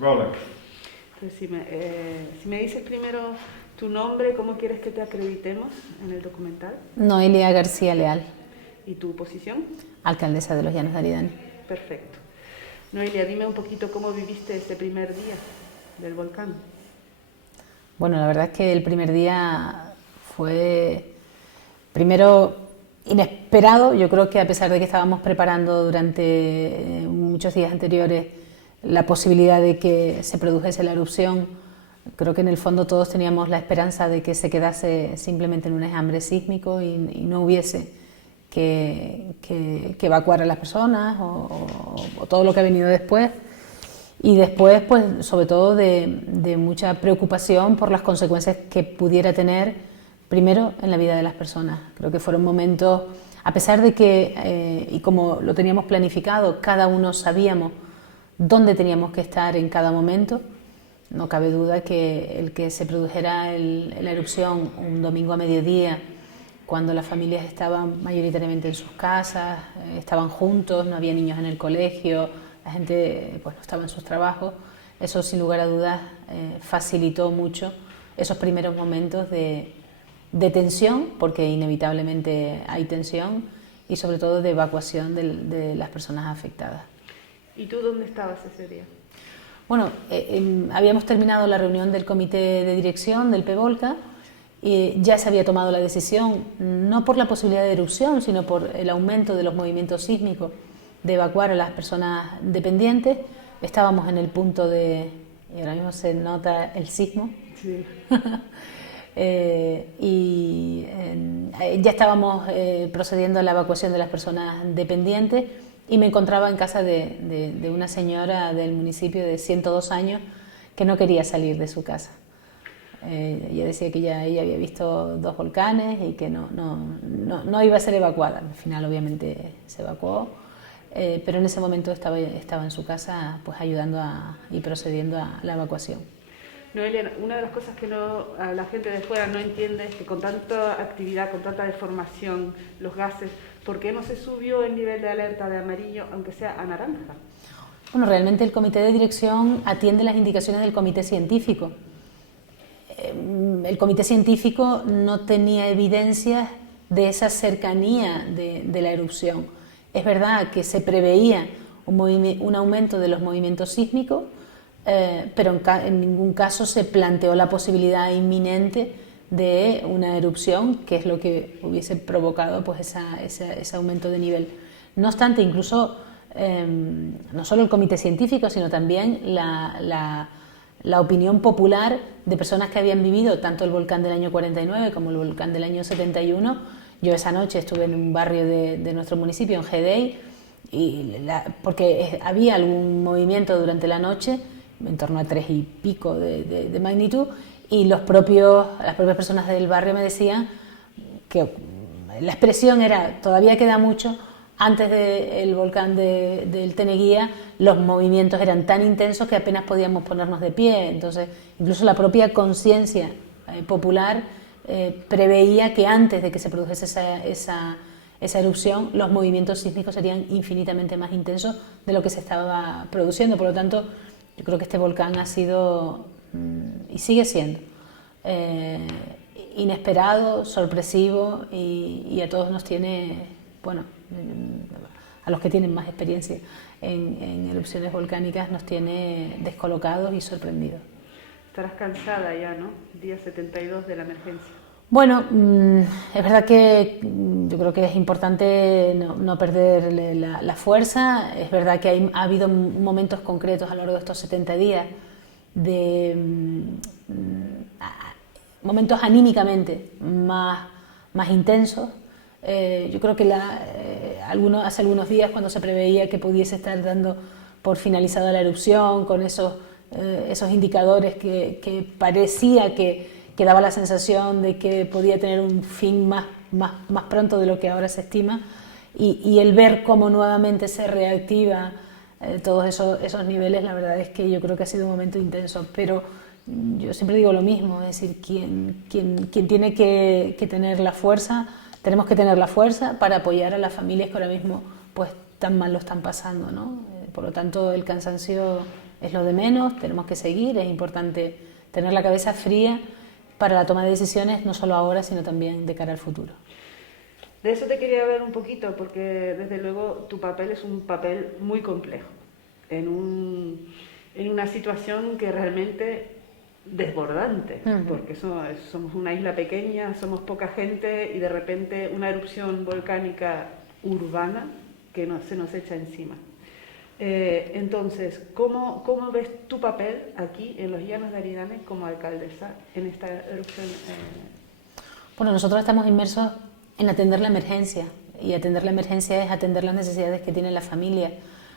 Roller. Entonces, si me dices primero tu nombre, ¿cómo quieres que te acreditemos en el documental? Noelia García Leal, ¿Y tu posición? alcaldesa de Los Llanos de Aridane. Perfecto. Noelia, dime un poquito cómo viviste ese primer día del volcán. Bueno, la verdad es que el primer día fue, primero, inesperado. Yo creo que a pesar de que estábamos preparando durante muchos días anteriores la posibilidad de que se produjese la erupción, creo que en el fondo todos teníamos la esperanza de que se quedase simplemente en un enjambre sísmico y no hubiese que evacuar a las personas o todo lo que ha venido después. Y después, pues, sobre todo de mucha preocupación por las consecuencias que pudiera tener, primero, en la vida de las personas. Creo que fueron momentos, a pesar de que, y como lo teníamos planificado, cada uno sabíamos dónde teníamos que estar en cada momento, no cabe duda que el que se produjera la erupción un domingo a mediodía, cuando las familias estaban mayoritariamente en sus casas, estaban juntos, no había niños en el colegio, la gente pues, no estaba en sus trabajos, eso sin lugar a dudas facilitó mucho esos primeros momentos de tensión, porque inevitablemente hay tensión, y sobre todo de evacuación de las personas afectadas. ¿Y tú dónde estabas ese día? Bueno, habíamos terminado la reunión del comité de dirección del PEVOLCA y ya se había tomado la decisión, no por la posibilidad de erupción, sino por el aumento de los movimientos sísmicos, de evacuar a las personas dependientes. Estábamos en el punto de, y ahora mismo se nota el sismo, Sí. Ya estábamos procediendo a la evacuación de las personas dependientes y me encontraba en casa de una señora del municipio de 102 años que no quería salir de su casa. Ella decía que ella había visto 2 volcanes y que no iba a ser evacuada. Al final obviamente se evacuó, pero en ese momento estaba en su casa pues ayudando y procediendo a la evacuación. Noelia, una de las cosas que a la gente de fuera no entiende es que con tanta actividad, con tanta deformación, los gases, ¿por qué no se subió el nivel de alerta de amarillo, aunque sea a naranja? Bueno, realmente el comité de dirección atiende las indicaciones del comité científico. El comité científico no tenía evidencias de esa cercanía de la erupción. Es verdad que se preveía un aumento de los movimientos sísmicos, pero en ningún caso se planteó la posibilidad inminente de una erupción, que es lo que hubiese provocado pues, ese aumento de nivel. No obstante, incluso no solo el comité científico, sino también la opinión popular de personas que habían vivido tanto el volcán del año 49 como el volcán del año 71. Yo esa noche estuve en un barrio de nuestro municipio, en Gedei, porque había algún movimiento durante la noche, en torno a 3 y pico de magnitud, y las propias personas del barrio me decían que la expresión era: todavía queda mucho. Antes del volcán del Teneguía los movimientos eran tan intensos que apenas podíamos ponernos de pie. Entonces, incluso la propia conciencia popular preveía que antes de que se produjese esa erupción, los movimientos sísmicos serían infinitamente más intensos de lo que se estaba produciendo. Por lo tanto, yo creo que este volcán ha sido, y sigue siendo, inesperado, sorpresivo, y a todos nos tiene, bueno, a los que tienen más experiencia en erupciones volcánicas, nos tiene descolocados y sorprendidos. Estarás cansada ya, ¿no? Día 72 de la emergencia. Bueno, es verdad que yo creo que es importante no perder la fuerza. Es verdad que ha habido momentos concretos a lo largo de estos 70 días, momentos anímicamente más intensos. Yo creo que hace algunos días, cuando se preveía que pudiese estar dando por finalizada la erupción, con esos indicadores que parecía que daba la sensación de que podía tener un fin más pronto de lo que ahora se estima, y el ver cómo nuevamente se reactiva todos esos niveles, la verdad es que yo creo que ha sido un momento intenso. Pero yo siempre digo lo mismo, es decir, quien tiene que tener la fuerza, tenemos que tener la fuerza para apoyar a las familias que ahora mismo pues tan mal lo están pasando, ¿no? Por lo tanto, el cansancio es lo de menos, tenemos que seguir, es importante tener la cabeza fría para la toma de decisiones, no solo ahora, sino también de cara al futuro. De eso te quería hablar un poquito, porque desde luego tu papel es un papel muy complejo, en una situación que realmente desbordante, porque somos una isla pequeña, somos poca gente y de repente una erupción volcánica urbana que se nos echa encima. Entonces, ¿cómo ves tu papel aquí en los Llanos de Aridane como alcaldesa en esta erupción? Bueno, nosotros estamos inmersos en atender la emergencia, y atender la emergencia es atender las necesidades que tiene la familia.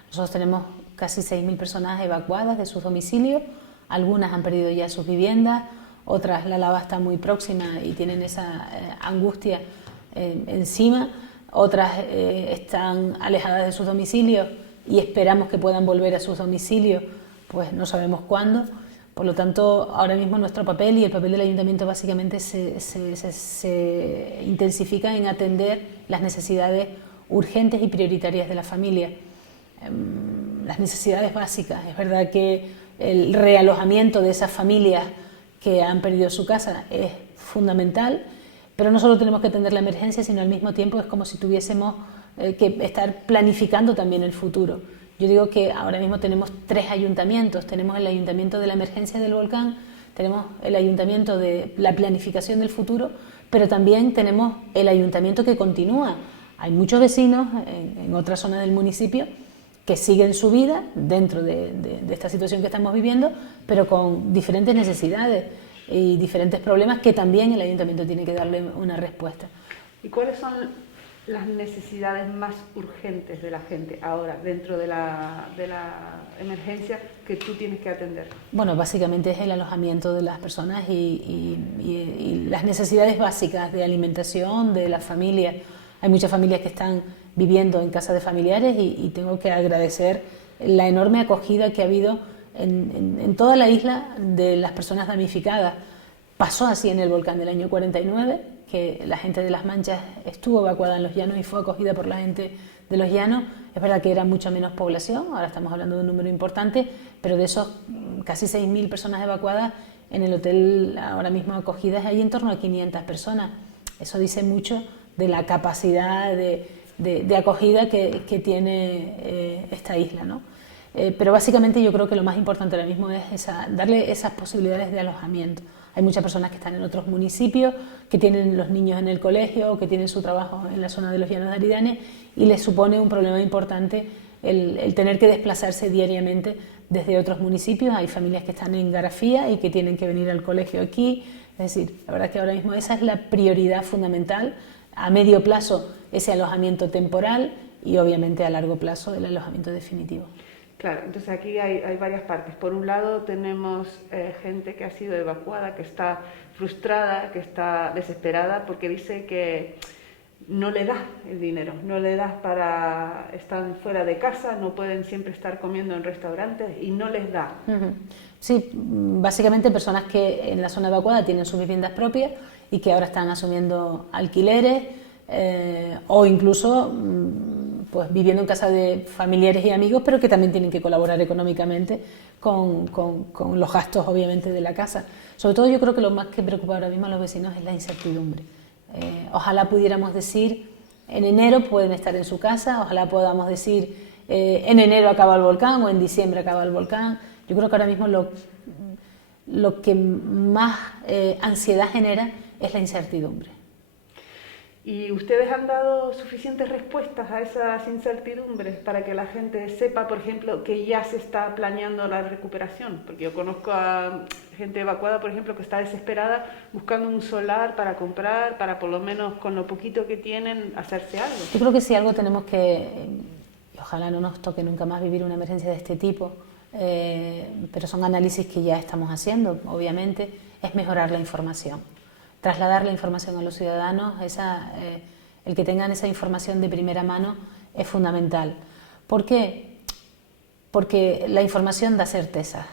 Nosotros tenemos casi 6.000 personas evacuadas de sus domicilios, algunas han perdido ya sus viviendas, otras la lava está muy próxima y tienen esa angustia encima, otras están alejadas de sus domicilios y esperamos que puedan volver a sus domicilios, pues no sabemos cuándo. Por lo tanto, ahora mismo nuestro papel y el papel del ayuntamiento básicamente se intensifica en atender las necesidades urgentes y prioritarias de la familia. Las necesidades básicas. Es verdad que el realojamiento de esas familias que han perdido su casa es fundamental, pero no solo tenemos que atender la emergencia, sino al mismo tiempo es como si tuviésemos que estar planificando también el futuro. Yo digo que ahora mismo tenemos 3 ayuntamientos, tenemos el ayuntamiento de la emergencia del volcán, tenemos el ayuntamiento de la planificación del futuro, pero también tenemos el ayuntamiento que continúa. Hay muchos vecinos en otras zonas del municipio que siguen su vida dentro de esta situación que estamos viviendo, pero con diferentes necesidades y diferentes problemas que también el ayuntamiento tiene que darle una respuesta. ¿Y cuáles son las necesidades más urgentes de la gente ahora, dentro de la emergencia, que tú tienes que atender? Bueno, básicamente es el alojamiento de las personas y las necesidades básicas de alimentación de las familias. Hay muchas familias que están viviendo en casa de familiares y tengo que agradecer la enorme acogida que ha habido en toda la isla de las personas damnificadas. Pasó así en el volcán del año 49, que la gente de Las Manchas estuvo evacuada en los llanos y fue acogida por la gente de los llanos. Es verdad que era mucha menos población, ahora estamos hablando de un número importante, pero de esos casi 6.000 personas evacuadas, en el hotel ahora mismo acogidas hay en torno a 500 personas. Eso dice mucho de la capacidad de acogida que tiene esta isla, ¿no? Pero básicamente yo creo que lo más importante ahora mismo es darle esas posibilidades de alojamiento. Hay muchas personas que están en otros municipios, que tienen los niños en el colegio o que tienen su trabajo en la zona de los Llanos de Aridane y les supone un problema importante el tener que desplazarse diariamente desde otros municipios. Hay familias que están en Garafía y que tienen que venir al colegio aquí. Es decir, la verdad es que ahora mismo esa es la prioridad fundamental. A medio plazo ese alojamiento temporal y obviamente a largo plazo el alojamiento definitivo. Claro, entonces aquí hay varias partes. Por un lado tenemos gente que ha sido evacuada, que está frustrada, que está desesperada porque dice que no le da el dinero, no le da para estar fuera de casa, no pueden siempre estar comiendo en restaurantes y no les da. Sí, básicamente personas que en la zona evacuada tienen sus viviendas propias y que ahora están asumiendo alquileres o incluso pues viviendo en casa de familiares y amigos, pero que también tienen que colaborar económicamente con los gastos, obviamente, de la casa. Sobre todo yo creo que lo más que preocupa ahora mismo a los vecinos es la incertidumbre. Ojalá pudiéramos decir, en enero pueden estar en su casa, ojalá podamos decir, en enero acaba el volcán o en diciembre acaba el volcán. Yo creo que ahora mismo lo que más ansiedad genera es la incertidumbre. ¿Y ustedes han dado suficientes respuestas a esas incertidumbres para que la gente sepa, por ejemplo, que ya se está planeando la recuperación? Porque yo conozco a gente evacuada, por ejemplo, que está desesperada buscando un solar para comprar, para por lo menos con lo poquito que tienen hacerse algo. Yo creo que si algo tenemos que, ojalá no nos toque nunca más vivir una emergencia de este tipo, pero son análisis que ya estamos haciendo, obviamente, es mejorar la información. Trasladar la información a los ciudadanos, el que tengan esa información de primera mano es fundamental. ¿Por qué? Porque la información da certezas.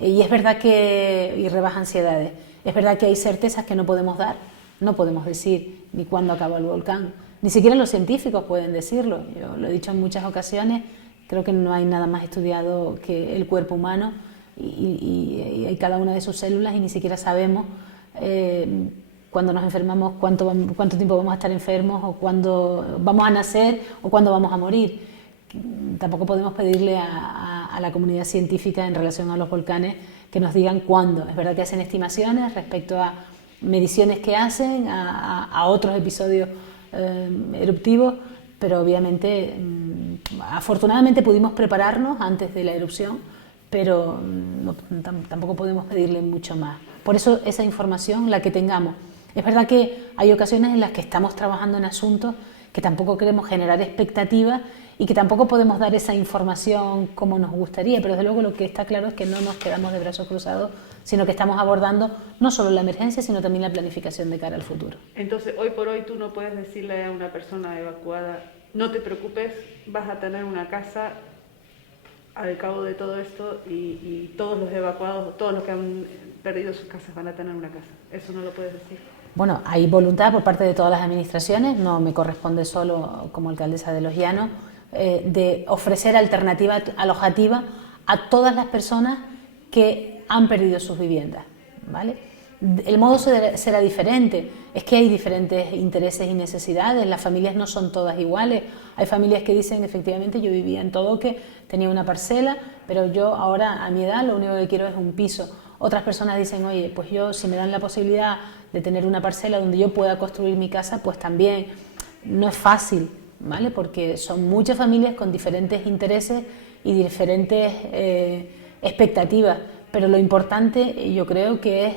Y es verdad y rebaja ansiedades. Es verdad que hay certezas que no podemos dar. No podemos decir ni cuándo acaba el volcán. Ni siquiera los científicos pueden decirlo. Yo lo he dicho en muchas ocasiones Creo que no hay nada más estudiado que el cuerpo humano y cada una de sus células, y ni siquiera sabemos cuando nos enfermamos cuánto tiempo vamos a estar enfermos, o cuándo vamos a nacer o cuándo vamos a morir. Tampoco podemos pedirle a la comunidad científica en relación a los volcanes que nos digan cuándo. Es verdad que hacen estimaciones respecto a mediciones que hacen, a otros episodios eruptivos, pero obviamente, afortunadamente pudimos prepararnos antes de la erupción, pero tampoco podemos pedirle mucho más. Por eso esa información, la que tengamos. Es verdad que hay ocasiones en las que estamos trabajando en asuntos que tampoco queremos generar expectativas y que tampoco podemos dar esa información como nos gustaría, pero desde luego lo que está claro es que no nos quedamos de brazos cruzados, sino que estamos abordando no solo la emergencia, sino también la planificación de cara al futuro. Entonces, hoy por hoy tú no puedes decirle a una persona evacuada, no te preocupes, vas a tener una casa al cabo de todo esto, y todos los evacuados, todos los que han perdido sus casas van a tener una casa. ¿Eso no lo puedes decir? Bueno, hay voluntad por parte de todas las administraciones, no me corresponde solo como alcaldesa de Los Llanos, de ofrecer alternativa alojativa a todas las personas que han perdido sus viviendas, ¿vale? El modo será diferente, es que hay diferentes intereses y necesidades, las familias no son todas iguales. Hay familias que dicen, efectivamente, yo vivía en Todoque, tenía una parcela, pero yo ahora a mi edad lo único que quiero es un piso. Otras personas dicen, oye, pues yo, si me dan la posibilidad de tener una parcela donde yo pueda construir mi casa, pues también. No es fácil, ¿vale? Porque son muchas familias con diferentes intereses y diferentes expectativas, pero lo importante, yo creo que es,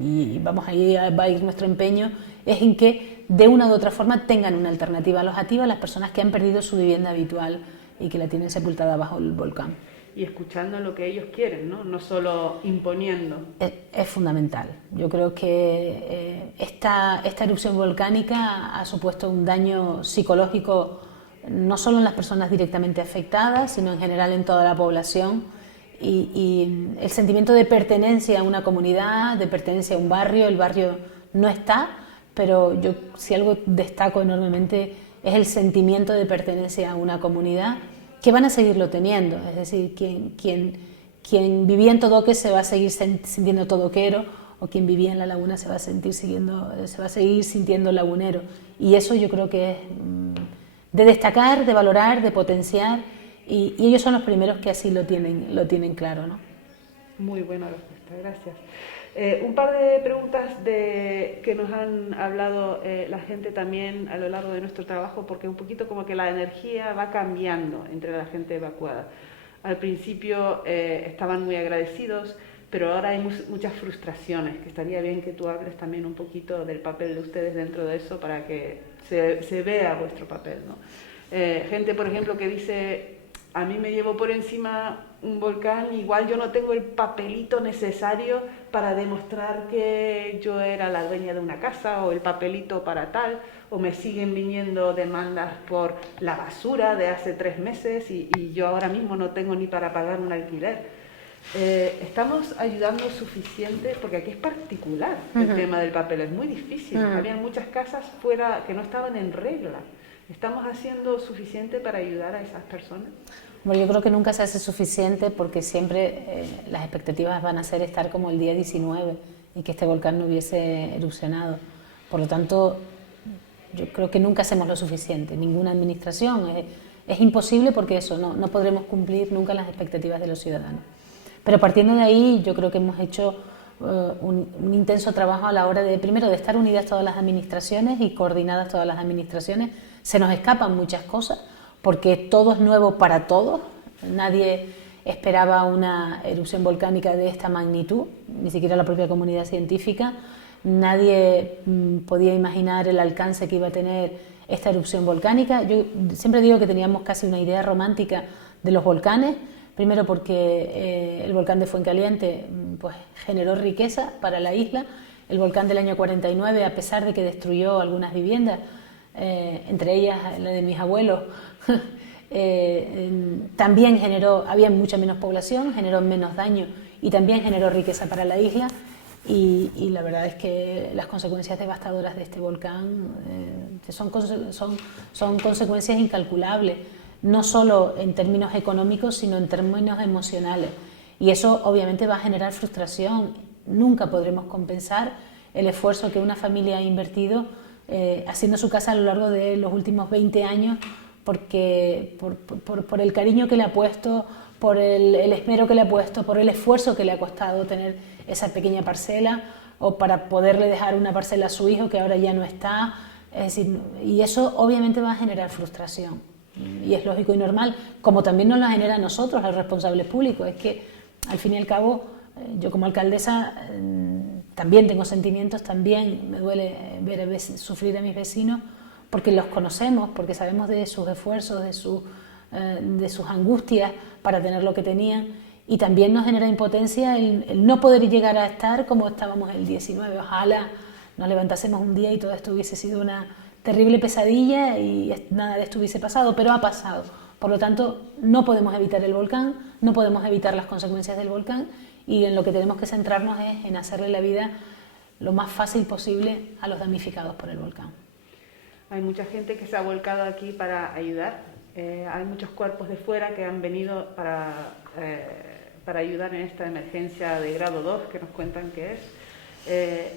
y vamos, ahí va a ir nuestro empeño, es en que de una u otra forma tengan una alternativa alojativa a las personas que han perdido su vivienda habitual y que la tienen sepultada bajo el volcán. Y escuchando lo que ellos quieren, ¿no? No solo imponiendo. Es fundamental. Yo creo que esta erupción volcánica ha supuesto un daño psicológico no solo en las personas directamente afectadas, sino en general en toda la población. Y el sentimiento de pertenencia a una comunidad, de pertenencia a un barrio, el barrio no está, pero yo si algo destaco enormemente es el sentimiento de pertenencia a una comunidad, que van a seguirlo teniendo. Es decir, quien vivía en Todoque se va a seguir sintiendo todoquero, o quien vivía en la laguna se va a seguir sintiendo lagunero. Y eso yo creo que es de destacar, de valorar, de potenciar, y ellos son los primeros que así lo tienen claro, ¿no? Muy buena respuesta, gracias. Un par de preguntas que nos han hablado la gente también a lo largo de nuestro trabajo, porque un poquito como que la energía va cambiando entre la gente evacuada. Al principio estaban muy agradecidos, pero ahora hay muchas frustraciones, que estaría bien que tú hables también un poquito del papel de ustedes dentro de eso para que se vea vuestro papel, ¿no? Gente, por ejemplo, que dice, a mí me llevo por encima un volcán, igual yo no tengo el papelito necesario para demostrar que yo era la dueña de una casa, o el papelito para tal, o me siguen viniendo demandas por la basura de hace 3 meses y yo ahora mismo no tengo ni para pagar un alquiler. ¿Estamos ayudando suficiente? Porque aquí es particular el tema del papel, es muy difícil. Había muchas casas fuera que no estaban en regla. ¿Estamos haciendo suficiente para ayudar a esas personas? Bueno, yo creo que nunca se hace suficiente, porque siempre las expectativas van a ser estar como el día 19 y que este volcán no hubiese erupcionado. Por lo tanto, yo creo que nunca hacemos lo suficiente, ninguna administración. Es imposible, porque eso, no podremos cumplir nunca las expectativas de los ciudadanos. Pero partiendo de ahí, yo creo que hemos hecho un intenso trabajo a la hora de, primero, de estar unidas todas las administraciones y coordinadas todas las administraciones. Se nos escapan muchas cosas, porque todo es nuevo para todos. Nadie esperaba una erupción volcánica de esta magnitud, ni siquiera la propia comunidad científica. Nadie podía imaginar el alcance que iba a tener esta erupción volcánica. Yo siempre digo que teníamos casi una idea romántica de los volcanes, primero porque el volcán de Fuencaliente pues, generó riqueza para la isla. El volcán del año 49, a pesar de que destruyó algunas viviendas, entre ellas la de mis abuelos, también había mucha menos población, generó menos daño y también generó riqueza para la isla. Y la verdad es que las consecuencias devastadoras de este volcán son consecuencias incalculables. no solo en términos económicos, sino en términos emocionales. Y eso obviamente va a generar frustración. Nunca podremos compensar el esfuerzo que una familia ha invertido haciendo su casa a lo largo de los últimos 20 años, porque por el cariño que le ha puesto, por el esmero que le ha puesto, por el esfuerzo que le ha costado tener esa pequeña parcela, o para poderle dejar una parcela a su hijo que ahora ya no está. Es decir, y eso obviamente va a generar frustración, y es lógico y normal, como también nos la genera a nosotros, los responsables públicos. Es que al fin y al cabo, yo como alcaldesa también tengo sentimientos, también me duele ver sufrir a mis vecinos, porque los conocemos, porque sabemos de sus esfuerzos, de sus angustias para tener lo que tenían, y también nos genera impotencia el no poder llegar a estar como estábamos el 19. Ojalá nos levantásemos un día y todo esto hubiese sido una terrible pesadilla y nada de esto hubiese pasado, pero ha pasado. Por lo tanto, no podemos evitar el volcán, no podemos evitar las consecuencias del volcán, y en lo que tenemos que centrarnos es en hacerle la vida lo más fácil posible a los damnificados por el volcán. Hay mucha gente que se ha volcado aquí para ayudar. Hay muchos cuerpos de fuera que han venido para ayudar en esta emergencia de grado 2 que nos cuentan que es.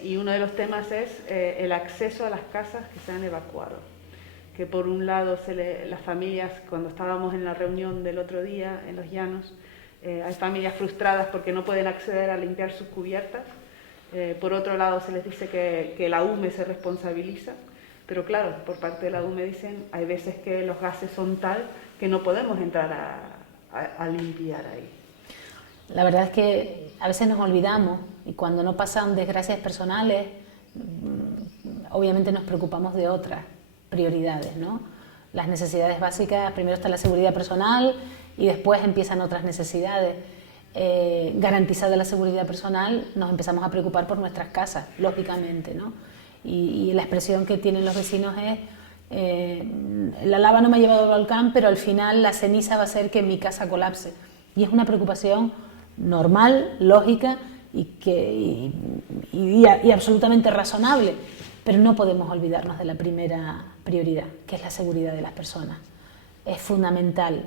Y uno de los temas es el acceso a las casas que se han evacuado. Que por un lado las familias, cuando estábamos en la reunión del otro día en Los Llanos, hay familias frustradas porque no pueden acceder a limpiar sus cubiertas. Por otro lado se les dice que la UME se responsabiliza, pero claro, por parte de la UME dicen hay veces que los gases son tal que no podemos entrar a limpiar ahí. La verdad es que a veces nos olvidamos, y cuando no pasan desgracias personales, obviamente nos preocupamos de otras prioridades, ¿no? Las necesidades básicas, primero está la seguridad personal y después empiezan otras necesidades. Garantizada la seguridad personal, nos empezamos a preocupar por nuestras casas, lógicamente, ¿no? Y la expresión que tienen los vecinos es la lava no me ha llevado al volcán, pero al final la ceniza va a hacer que mi casa colapse. Y es una preocupación normal, lógica y absolutamente razonable, pero no podemos olvidarnos de la primera prioridad, que es la seguridad de las personas. Es fundamental.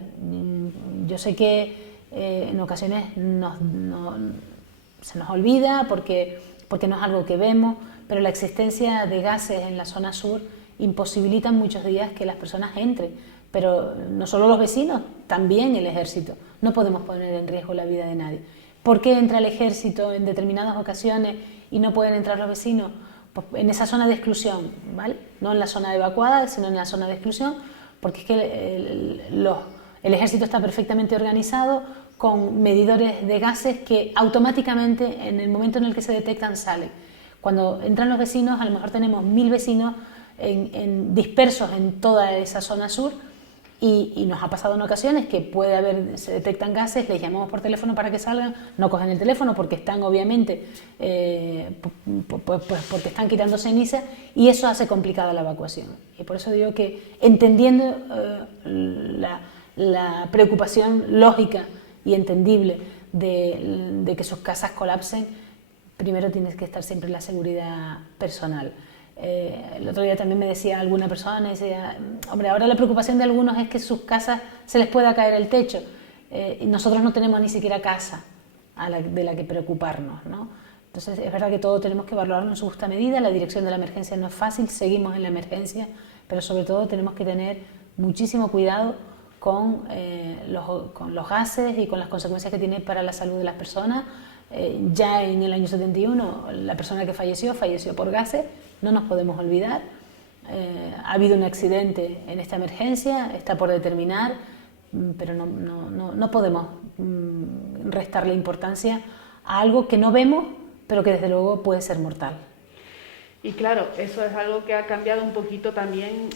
Yo sé que en ocasiones se nos olvida porque no es algo que vemos, pero la existencia de gases en la zona sur imposibilita muchos días que las personas entren. Pero no solo los vecinos, también el ejército. No podemos poner en riesgo la vida de nadie. ¿Por qué entra el ejército en determinadas ocasiones y no pueden entrar los vecinos? Pues en esa zona de exclusión, ¿vale? No en la zona evacuada, sino en la zona de exclusión, porque es que el ejército está perfectamente organizado con medidores de gases que automáticamente, en el momento en el que se detectan, salen. Cuando entran los vecinos, a lo mejor tenemos 1000 vecinos dispersos en toda esa zona sur, y nos ha pasado en ocasiones que se detectan gases, les llamamos por teléfono para que salgan, no cogen el teléfono porque están obviamente porque están quitando ceniza, y eso hace complicada la evacuación. Y por eso digo que, entendiendo la preocupación lógica y entendible de que sus casas colapsen, primero tienes que estar siempre la seguridad personal. El otro día también me decía alguna persona, decía, hombre, ahora la preocupación de algunos es que sus casas se les pueda caer el techo, y nosotros no tenemos ni siquiera casa de la que preocuparnos, ¿no? Entonces es verdad que todo tenemos que valorarlo en su justa medida. La dirección de la emergencia no es fácil, seguimos en la emergencia, pero sobre todo tenemos que tener muchísimo cuidado con los gases y con las consecuencias que tiene para la salud de las personas. Ya en el año 71 la persona que falleció por gases, no nos podemos olvidar. Ha habido un accidente en esta emergencia, está por determinar, pero no podemos restarle importancia a algo que no vemos, pero que desde luego puede ser mortal. Y claro, eso es algo que ha cambiado un poquito también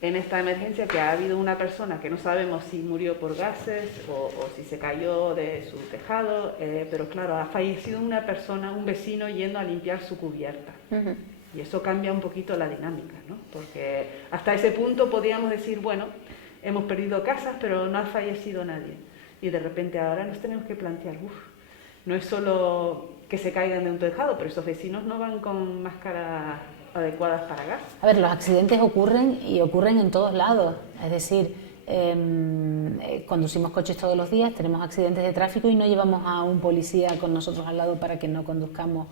en esta emergencia, que ha habido una persona que no sabemos si murió por gases o si se cayó de su tejado, pero claro, ha fallecido una persona, un vecino, yendo a limpiar su cubierta. Uh-huh. Y eso cambia un poquito la dinámica, ¿no? Porque hasta ese punto podíamos decir, bueno, hemos perdido casas, pero no ha fallecido nadie. Y de repente ahora nos tenemos que plantear, no es solo que se caigan de un tejado, pero esos vecinos no van con máscara adecuadas para gas. A ver, los accidentes ocurren y ocurren en todos lados, es decir, conducimos coches todos los días, tenemos accidentes de tráfico y no llevamos a un policía con nosotros al lado para que no conduzcamos,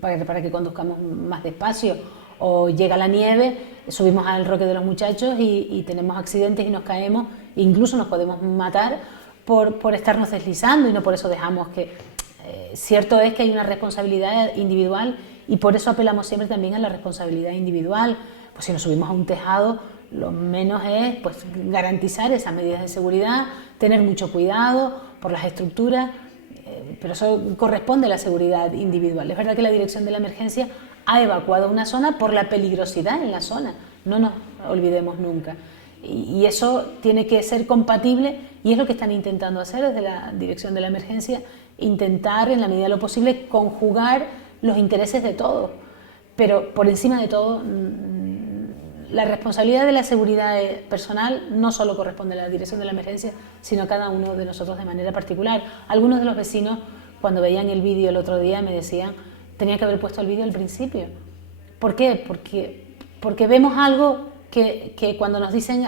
para que conduzcamos más despacio. O llega la nieve, subimos al Roque de los Muchachos y tenemos accidentes y nos caemos, incluso nos podemos matar por estarnos deslizando, y no por eso dejamos que... cierto es que hay una responsabilidad individual y por eso apelamos siempre también a la responsabilidad individual. Pues si nos subimos a un tejado, lo menos es pues garantizar esas medidas de seguridad, tener mucho cuidado por las estructuras, pero eso corresponde a la seguridad individual. Es verdad que la Dirección de la Emergencia ha evacuado una zona por la peligrosidad en la zona, no nos olvidemos nunca. Y eso tiene que ser compatible, y es lo que están intentando hacer desde la Dirección de la Emergencia, intentar en la medida de lo posible conjugar los intereses de todos, pero por encima de todo la responsabilidad de la seguridad personal no solo corresponde a la Dirección de la Emergencia, sino a cada uno de nosotros de manera particular. Algunos de los vecinos, cuando veían el vídeo el otro día, me decían: tenía que haber puesto el vídeo al principio. ¿Por qué? Porque vemos algo que cuando nos dicen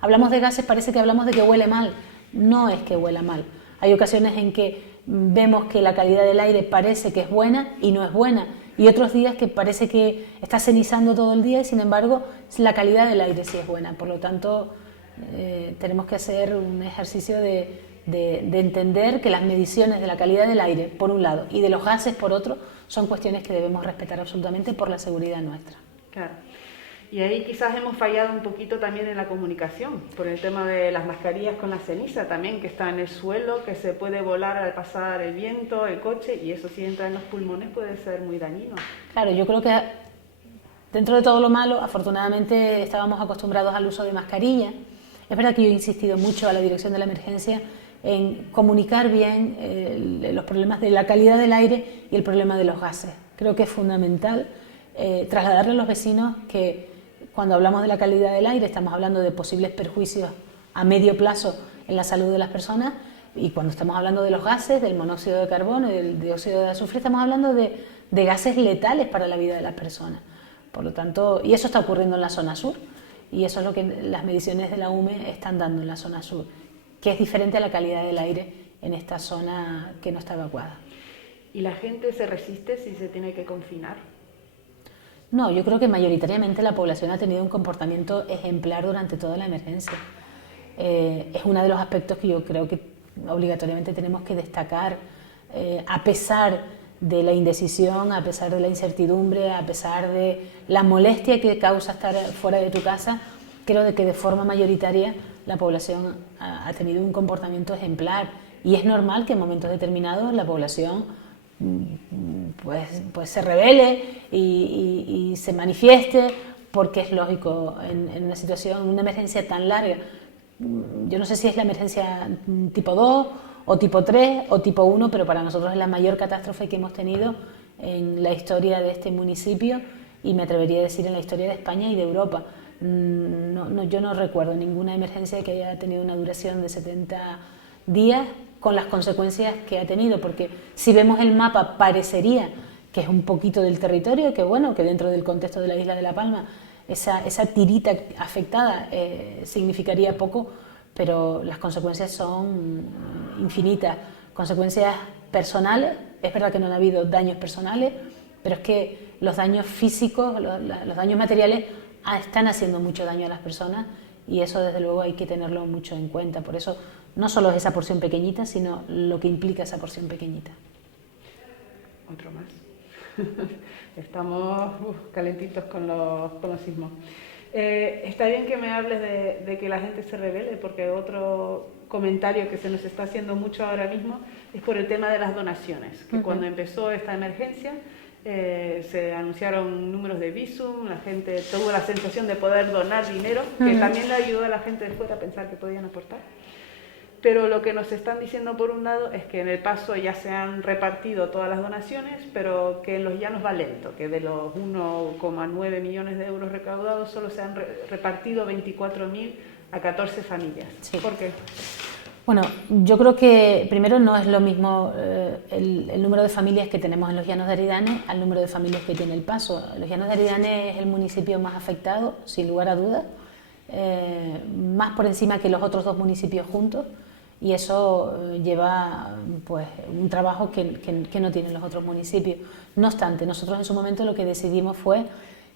hablamos de gases parece que hablamos de que huele mal. No es que huela mal. Hay ocasiones en que vemos que la calidad del aire parece que es buena y no es buena, y otros días que parece que está cenizando todo el día y sin embargo la calidad del aire sí es buena. Por lo tanto, tenemos que hacer un ejercicio de entender que las mediciones de la calidad del aire, por un lado, y de los gases, por otro, son cuestiones que debemos respetar absolutamente por la seguridad nuestra. Claro. Y ahí quizás hemos fallado un poquito también en la comunicación, por el tema de las mascarillas con la ceniza también, que está en el suelo, que se puede volar al pasar el viento, el coche, y eso si entra en los pulmones puede ser muy dañino. Claro, yo creo que dentro de todo lo malo, afortunadamente estábamos acostumbrados al uso de mascarilla. Es verdad que yo he insistido mucho a la Dirección de la Emergencia en comunicar bien los problemas de la calidad del aire y el problema de los gases. Creo que es fundamental trasladarle a los vecinos que cuando hablamos de la calidad del aire estamos hablando de posibles perjuicios a medio plazo en la salud de las personas, y cuando estamos hablando de los gases, del monóxido de carbono y del dióxido de azufre, estamos hablando de gases letales para la vida de las personas. Por lo tanto, y eso está ocurriendo en la zona sur, y eso es lo que las mediciones de la UME están dando en la zona sur, que es diferente a la calidad del aire en esta zona que no está evacuada. ¿Y la gente se resiste si se tiene que confinar? No, yo creo que mayoritariamente la población ha tenido un comportamiento ejemplar durante toda la emergencia. Es uno de los aspectos que yo creo que obligatoriamente tenemos que destacar, a pesar de la indecisión, a pesar de la incertidumbre, a pesar de la molestia que causa estar fuera de tu casa. Creo de que de forma mayoritaria la población ha tenido un comportamiento ejemplar, y es normal que en momentos determinados la población pues se rebele y se manifieste, porque es lógico en una situación, en una emergencia tan larga. Yo no sé si es la emergencia tipo 2 o tipo 3 o tipo 1, pero para nosotros es la mayor catástrofe que hemos tenido en la historia de este municipio, y me atrevería a decir en la historia de España y de Europa. Yo no recuerdo ninguna emergencia que haya tenido una duración de 70 días con las consecuencias que ha tenido, porque si vemos el mapa parecería que es un poquito del territorio, que bueno, que dentro del contexto de la isla de La Palma esa tirita afectada significaría poco, pero las consecuencias son infinitas. Consecuencias personales, es verdad que no han habido daños personales, pero es que los daños físicos, los daños materiales están haciendo mucho daño a las personas, y eso desde luego hay que tenerlo mucho en cuenta. Por eso no solo es esa porción pequeñita, sino lo que implica esa porción pequeñita. Otro más. Estamos calentitos con los sismos. Está bien que me hables de que la gente se rebele, porque otro comentario que se nos está haciendo mucho ahora mismo es por el tema de las donaciones, que cuando empezó esta emergencia se anunciaron números de Bizum, la gente tuvo la sensación de poder donar dinero, que también le ayudó a la gente de fuera a pensar que podían aportar. Pero lo que nos están diciendo por un lado es que en El Paso ya se han repartido todas las donaciones, pero que en Los Llanos va lento, que de los 1,9 millones de euros recaudados solo se han repartido 24.000 a 14 familias. Sí. ¿Por qué? Bueno, yo creo que primero no es lo mismo el número de familias que tenemos en los Llanos de Aridane al número de familias que tiene El Paso. Los Llanos de Aridane es el municipio más afectado, sin lugar a dudas, más por encima que los otros dos municipios juntos, y eso lleva pues un trabajo que no tienen los otros municipios. No obstante, nosotros en su momento lo que decidimos fue,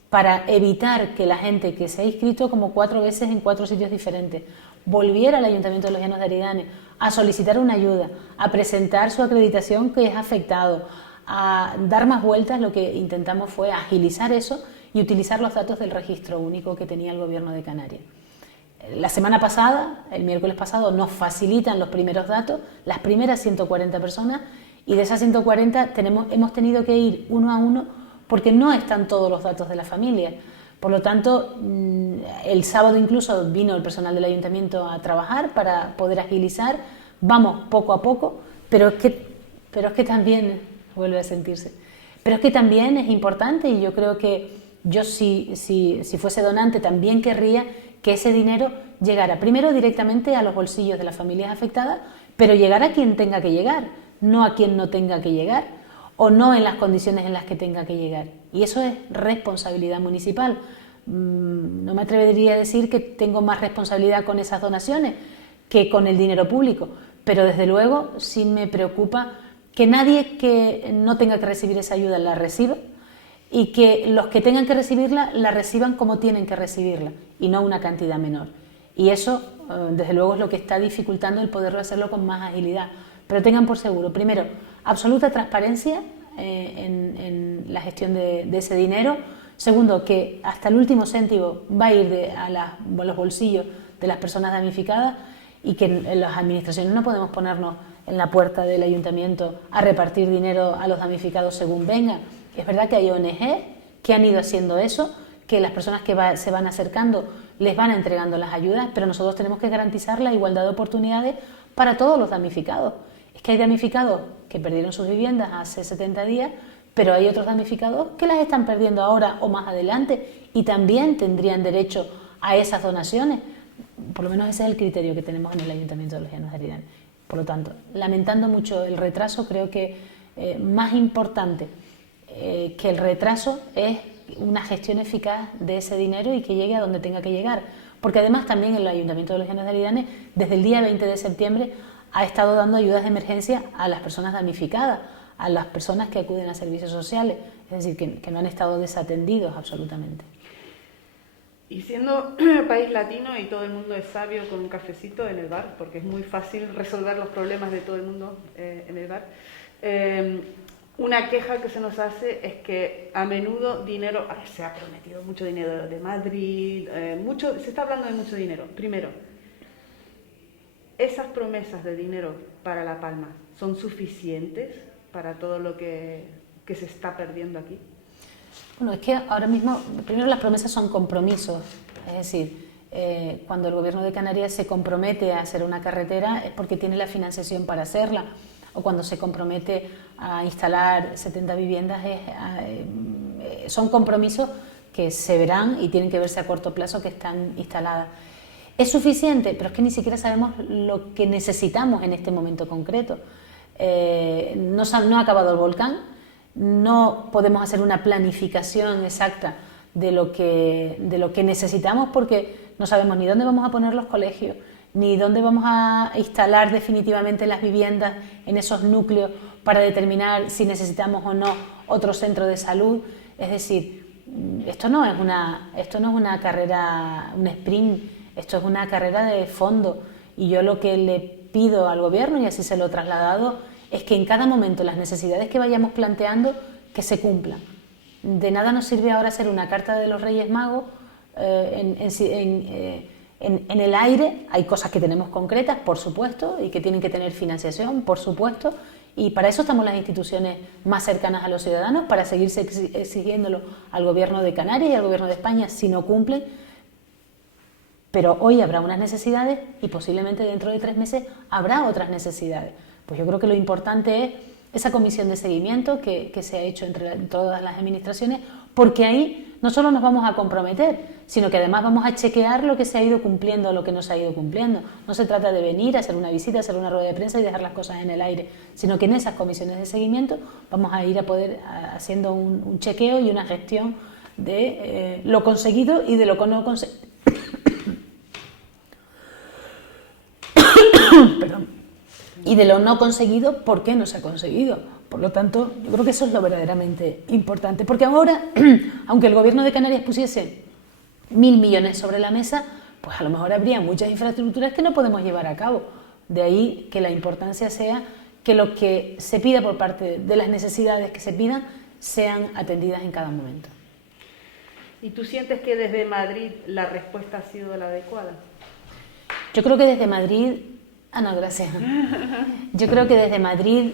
para evitar que la gente que se ha inscrito como 4 veces en 4 sitios diferentes volviera al Ayuntamiento de los Llanos de Aridane a solicitar una ayuda, a presentar su acreditación que es afectado, a dar más vueltas, lo que intentamos fue agilizar eso y utilizar los datos del registro único que tenía el Gobierno de Canarias. La semana pasada, el miércoles pasado, nos facilitan los primeros datos, las primeras 140 personas, y de esas 140 hemos tenido que ir uno a uno porque no están todos los datos de la familia. Por lo tanto, el sábado incluso vino el personal del ayuntamiento a trabajar para poder agilizar. Vamos poco a poco, pero es que también, vuelve a sentirse, pero es que también es importante, y yo creo que yo si fuese donante también querría que ese dinero llegara primero directamente a los bolsillos de las familias afectadas, pero llegar a quien tenga que llegar, no a quien no tenga que llegar, o no en las condiciones en las que tenga que llegar. Y eso es responsabilidad municipal. No me atrevería a decir que tengo más responsabilidad con esas donaciones que con el dinero público, pero desde luego sí me preocupa que nadie que no tenga que recibir esa ayuda la reciba, y que los que tengan que recibirla la reciban como tienen que recibirla y no una cantidad menor. Y eso, desde luego, es lo que está dificultando el poder hacerlo con más agilidad. Pero tengan por seguro, primero, absoluta transparencia en la gestión de ese dinero. Segundo, que hasta el último céntimo va a ir a los bolsillos de las personas damnificadas, y que en las administraciones no podemos ponernos en la puerta del ayuntamiento a repartir dinero a los damnificados según venga. Es verdad que hay ONG que han ido haciendo eso, que las personas que se van acercando les van entregando las ayudas, pero nosotros tenemos que garantizar la igualdad de oportunidades para todos los damnificados. Es que hay damnificados que perdieron sus viviendas hace 70 días, pero hay otros damnificados que las están perdiendo ahora o más adelante, y también tendrían derecho a esas donaciones. Por lo menos ese es el criterio que tenemos en el Ayuntamiento de los Llanos de Aridane. Por lo tanto, lamentando mucho el retraso, creo que más importante que el retraso es una gestión eficaz de ese dinero y que llegue a donde tenga que llegar. Porque además también el Ayuntamiento de los Llanos de Aridane, desde el día 20 de septiembre, ha estado dando ayudas de emergencia a las personas damnificadas, a las personas que acuden a servicios sociales, es decir, que no han estado desatendidos absolutamente. Y siendo país latino y todo el mundo es sabio con un cafecito en el bar, porque es muy fácil resolver los problemas de todo el mundo en el bar, una queja que se nos hace es que a menudo dinero, se ha prometido mucho dinero de Madrid, se está hablando de mucho dinero. Primero, ¿esas promesas de dinero para La Palma son suficientes para todo lo que se está perdiendo aquí? Bueno, es que ahora mismo, primero las promesas son compromisos, es decir, cuando el Gobierno de Canarias se compromete a hacer una carretera es porque tiene la financiación para hacerla, o cuando se compromete a instalar 70 viviendas, son compromisos que se verán y tienen que verse a corto plazo que están instaladas. ¿Es suficiente? Pero es que ni siquiera sabemos lo que necesitamos en este momento concreto. No ha acabado el volcán, no podemos hacer una planificación exacta de lo que necesitamos, porque no sabemos ni dónde vamos a poner los colegios, ni dónde vamos a instalar definitivamente las viviendas en esos núcleos para determinar si necesitamos o no otro centro de salud. Es decir, esto no es una carrera, un sprint, esto es una carrera de fondo, y yo lo que le pido al Gobierno, y así se lo he trasladado, es que en cada momento las necesidades que vayamos planteando, que se cumplan. De nada nos sirve ahora hacer una carta de los Reyes Magos en el aire. Hay cosas que tenemos concretas, por supuesto, y que tienen que tener financiación, por supuesto, y para eso estamos las instituciones más cercanas a los ciudadanos, para seguirse exigiéndolo al Gobierno de Canarias y al Gobierno de España si no cumplen. Pero hoy habrá unas necesidades y posiblemente dentro de 3 meses habrá otras necesidades. Pues yo creo que lo importante es esa comisión de seguimiento que se ha hecho entre todas las administraciones, porque ahí no solo nos vamos a comprometer, sino que además vamos a chequear lo que se ha ido cumpliendo o lo que no se ha ido cumpliendo. No se trata de venir a hacer una visita, hacer una rueda de prensa y dejar las cosas en el aire, sino que en esas comisiones de seguimiento vamos a ir a poder haciendo un chequeo y una gestión de lo conseguido y de lo que no conseguido. Perdón. Y de lo no conseguido, ¿por qué no se ha conseguido? Por lo tanto, yo creo que eso es lo verdaderamente importante, porque ahora, aunque el gobierno de Canarias pusiese 1.000 millones sobre la mesa, pues a lo mejor habría muchas infraestructuras que no podemos llevar a cabo. De ahí que la importancia sea que lo que se pida por parte de las necesidades que se pidan sean atendidas en cada momento. ¿Y tú sientes que desde Madrid la respuesta ha sido la adecuada? Yo creo que desde Madrid... no, gracias. Yo creo que desde Madrid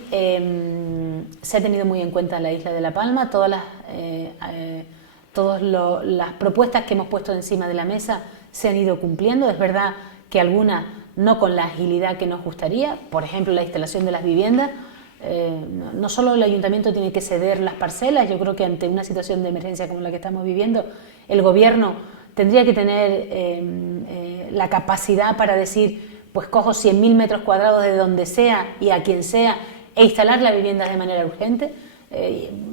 se ha tenido muy en cuenta la isla de La Palma, todas las propuestas que hemos puesto encima de la mesa se han ido cumpliendo. Es verdad que algunas no con la agilidad que nos gustaría, por ejemplo la instalación de las viviendas. No solo el ayuntamiento tiene que ceder las parcelas, yo creo que ante una situación de emergencia como la que estamos viviendo, el gobierno tendría que tener la capacidad para decir, pues cojo 100.000 metros cuadrados de donde sea y a quien sea e instalar las viviendas de manera urgente.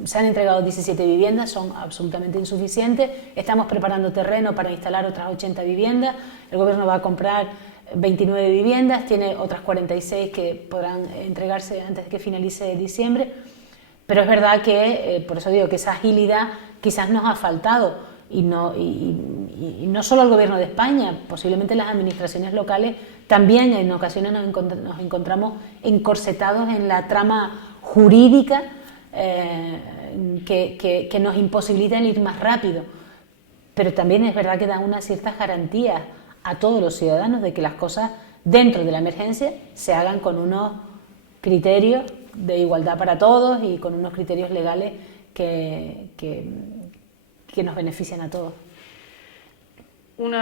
Se han entregado 17 viviendas, son absolutamente insuficientes. Estamos preparando terreno para instalar otras 80 viviendas. El gobierno va a comprar 29 viviendas, tiene otras 46 que podrán entregarse antes de que finalice diciembre. Pero es verdad que, por eso digo que esa agilidad quizás nos ha faltado. Y no solo el gobierno de España, posiblemente las administraciones locales también en ocasiones nos encontramos encorsetados en la trama jurídica que nos imposibilita el ir más rápido. Pero también es verdad que dan unas ciertas garantías a todos los ciudadanos de que las cosas dentro de la emergencia se hagan con unos criterios de igualdad para todos y con unos criterios legales que nos benefician a todos. Uno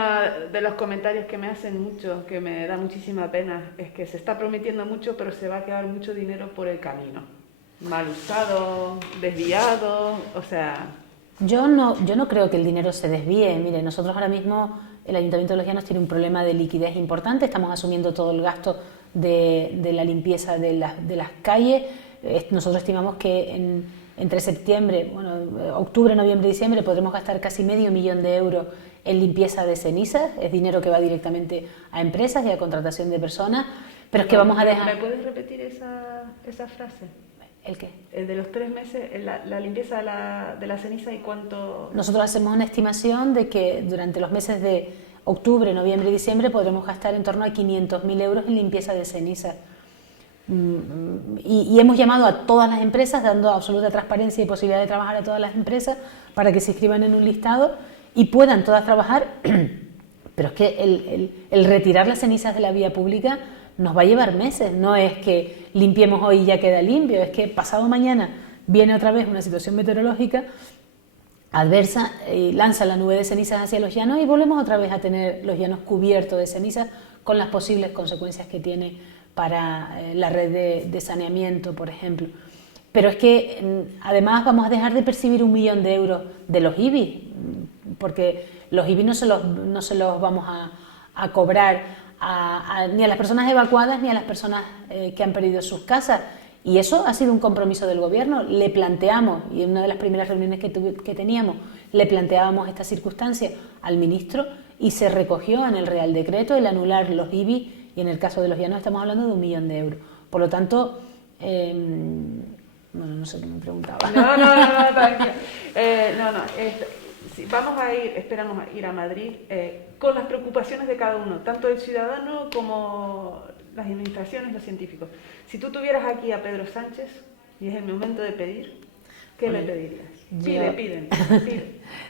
de los comentarios que me hacen mucho, que me da muchísima pena, es que se está prometiendo mucho, pero se va a quedar mucho dinero por el camino. Mal usado, desviado, o sea... Yo no creo que el dinero se desvíe. Mire, nosotros ahora mismo, el Ayuntamiento de Los Llanos tiene un problema de liquidez importante, estamos asumiendo todo el gasto de la limpieza de las calles. Nosotros estimamos que entre octubre, noviembre y diciembre podremos gastar casi $500.000 de euros en limpieza de cenizas. Es dinero que va directamente a empresas y a contratación de personas, pero es que vamos a dejar... ¿Me puedes repetir esa frase? ¿El qué? El de los 3 meses, la limpieza de la ceniza y cuánto... Nosotros hacemos una estimación de que durante los meses de octubre, noviembre y diciembre podremos gastar en torno a 500.000 euros en limpieza de cenizas. Y hemos llamado a todas las empresas, dando absoluta transparencia y posibilidad de trabajar a todas las empresas para que se inscriban en un listado y puedan todas trabajar, pero es que el retirar las cenizas de la vía pública nos va a llevar meses. No es que limpiemos hoy y ya queda limpio, es que pasado mañana viene otra vez una situación meteorológica adversa y lanza la nube de cenizas hacia los llanos y volvemos otra vez a tener los llanos cubiertos de cenizas con las posibles consecuencias que tiene para la red de saneamiento, por ejemplo. Pero es que además vamos a dejar de percibir 1 millón de euros de los IBI, porque los IBI no se los vamos a cobrar ni a las personas evacuadas ni a las personas que han perdido sus casas. Y eso ha sido un compromiso del gobierno. Le planteamos, y en una de las primeras reuniones que teníamos, le planteábamos esta circunstancia al ministro y se recogió en el Real Decreto el anular los IBI. Y en el caso de los llanos estamos hablando de 1 millón de euros. Por lo tanto, no sé qué me preguntaba. No, tranquila. Sí, esperamos ir a Madrid con las preocupaciones de cada uno, tanto el ciudadano como las administraciones, los científicos. Si tú tuvieras aquí a Pedro Sánchez y es el momento de pedir, ¿qué le pedirías? Piden.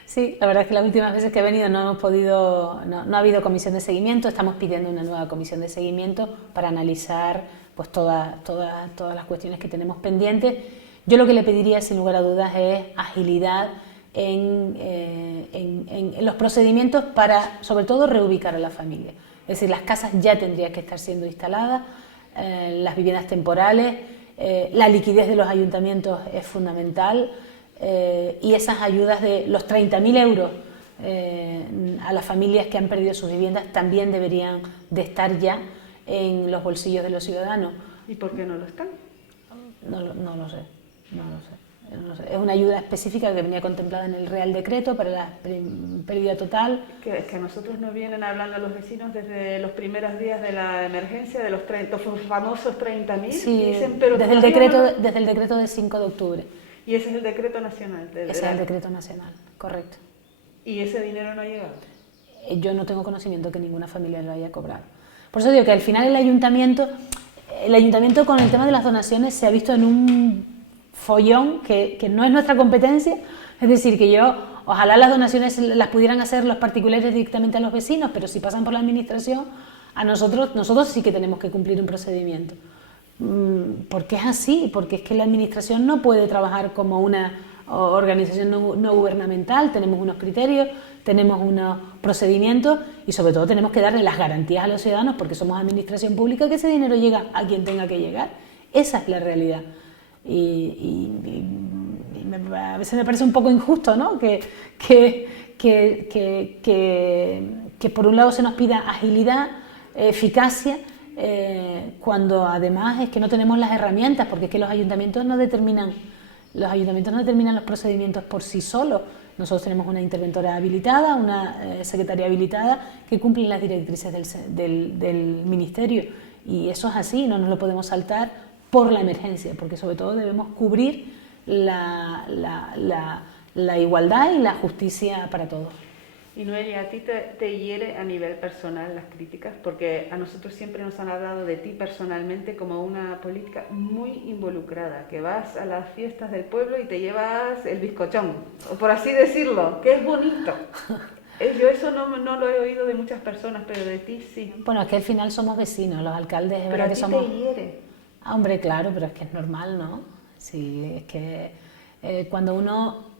Sí, la verdad es que las últimas veces que he venido no ha habido comisión de seguimiento. Estamos pidiendo una nueva comisión de seguimiento para analizar pues todas las cuestiones que tenemos pendientes. Yo lo que le pediría sin lugar a dudas es agilidad en los procedimientos para sobre todo reubicar a la familia. Es decir, las casas ya tendrían que estar siendo instaladas, las viviendas temporales, la liquidez de los ayuntamientos es fundamental. Y esas ayudas de los 30.000 euros a las familias que han perdido sus viviendas también deberían de estar ya en los bolsillos de los ciudadanos. ¿Y por qué no lo están? No lo sé, no lo sé. Es una ayuda específica que venía contemplada en el Real Decreto para la pérdida total. Es que a nosotros nos vienen hablando los vecinos desde los primeros días de la emergencia, de los famosos 30.000. Sí, dicen, pero desde el decreto del 5 de octubre. Y ese es el decreto nacional. Ese es el decreto nacional, correcto. ¿Y ese dinero no ha llegado? Yo no tengo conocimiento que ninguna familia lo haya cobrado. Por eso digo que al final el ayuntamiento con el tema de las donaciones se ha visto en un follón que no es nuestra competencia. Es decir, que ojalá las donaciones las pudieran hacer los particulares directamente a los vecinos, pero si pasan por la administración, nosotros sí que tenemos que cumplir un procedimiento. Porque es así, porque es que la administración no puede trabajar como una organización no gubernamental. Tenemos unos criterios, tenemos unos procedimientos y sobre todo tenemos que darle las garantías a los ciudadanos, porque somos administración pública, que ese dinero llega a quien tenga que llegar. Esa es la realidad. A veces me parece un poco injusto, ¿no? que por un lado se nos pida agilidad, eficacia, cuando además es que no tenemos las herramientas, porque es que los ayuntamientos no determinan los procedimientos por sí solos. Nosotros tenemos una interventora habilitada, una secretaria habilitada que cumplen las directrices del Ministerio, y eso es así, no nos lo podemos saltar por la emergencia, porque sobre todo debemos cubrir la igualdad y la justicia para todos. Y Noelia, ¿a ti te hiere a nivel personal las críticas? Porque a nosotros siempre nos han hablado de ti personalmente como una política muy involucrada, que vas a las fiestas del pueblo y te llevas el bizcochón, o por así decirlo, que es bonito. Yo eso no lo he oído de muchas personas, pero de ti sí. Bueno, es que al final somos vecinos, los alcaldes, es verdad que somos... Pero a ti te hiere. Hombre, claro, pero es que es normal, ¿no? Sí, es que cuando uno...